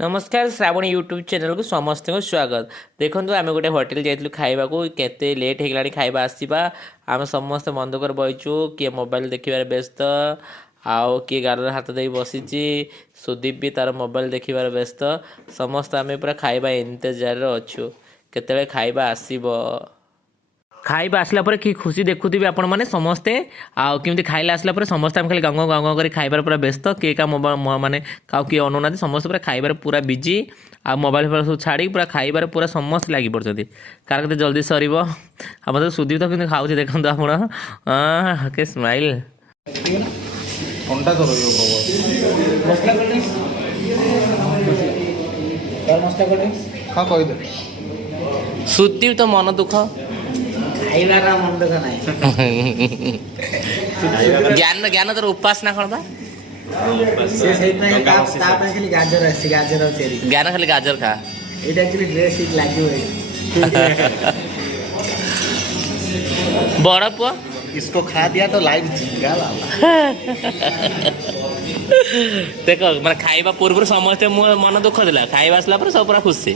नमस्कार Shravani YouTube channel को समस्त को स्वागत। देखो आम गोटे होटेल जाइलु खाइबा को केते लेट हो गलानी खाइबा आसीबा आम समस्त बंद कर बइचु किए मोबाइल देखिबार व्यस्त आओ किए गार हाथ दे बसीची सुदीप भी तार मोबाइल देखिबार व्यस्त समस्त आम पूरा खाइबा इंतजार अच्छु केते खाइबा आसीबो। खाइबा आसला पर कि खुशी देखुथिबे आपण माने समस्ते आ केमती खाइला आसला पर समस्त हम खाली गांग गांग कर खाइबार पूरा व्यस्त के का मोबाइल माने काउ कि अनुनादी समस्त पूरा खाइबार पूरा बिजी आ मोबाइल पर सब छाड़ी पूरा खाइबार पूरा समस्त लागि पड़छथि कार केते जल्दी सरीबो हम तो सुदीप तो किंतु खाउछि देखंतु आपण के स्माइल ठंडा तो रहियो बाबा मसला कोल्ड ड्रिंक्स और मसला कोल्ड ड्रिंक्स हां कहि दे सुदीप तो मन दुख खाइबार मन दुख नाही ज्ञान ज्ञान तर उपासना कोन बा से सहित नाही ता पे खाली गाजर আছে गाजर और चेरी ज्ञान खाली गाजर खा এটা एक्चुअली ड्रेस ठीक लागियो बड़ पुआ इसको खा दिया तो लाइव जीत गया देख मैं खाइबा पूर्व समस्ते मन दुख दिला खाइबा आसला पर सब पूरा खुशी।